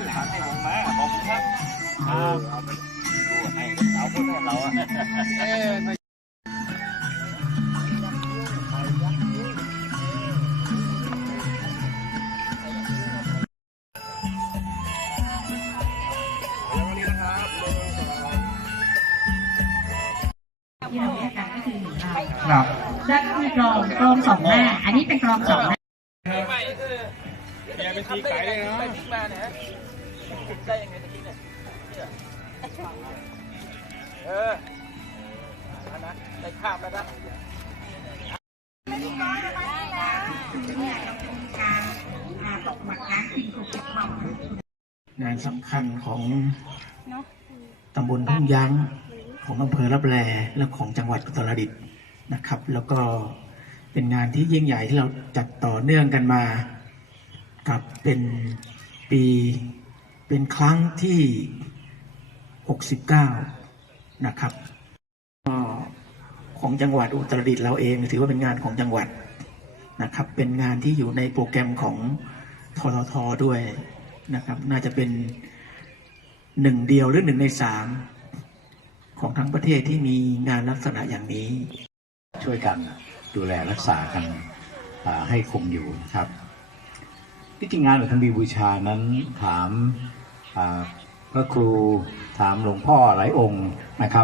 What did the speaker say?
ยกหลานให้ผมมาขอบคุณครับครับดูให้เอาคนให้เราอะเราเรียกกันก็คือหนึ่งเราครับแล้วก็มีกรองกรองสองหน้า อันนี้เป็นกรองสองหน้าอย่าไปตีไก่เลยนทิ้งมาเนี่ยฮะ ได้ยังไงตะกี้เนี่ยเออนะได้ภาพแล้วนะงานสำคัญของตำบลทุ่งยางของอำเภอรับแลและของจังหวัดอุตรดิตถ์นะครับ แล้วก็เป็นงานที่ยิ่งใหญ่ที่เราจัดต่อเนื่องกันมา กับเป็นปี เป็นครั้งที่ 69 นะครับก็ของจังหวัดอุตรดิตถ์เราเอง ถือว่าเป็นงานของจังหวัดนะครับ เป็นงานที่อยู่ในโปรแกรมของทททด้วยนะครับ น่าจะเป็นหนึ่งเดียวหรือหนึ่งในสามของทั้งประเทศที่มีงานลักษณะอย่างนี้ ช่วยกันดูแลรักษากันให้คงอยู่นะครับที่จริงงานหลวงธรรมบีบูชานั้นถาม พระครูถามหลวงพ่อหลายองค์นะครับ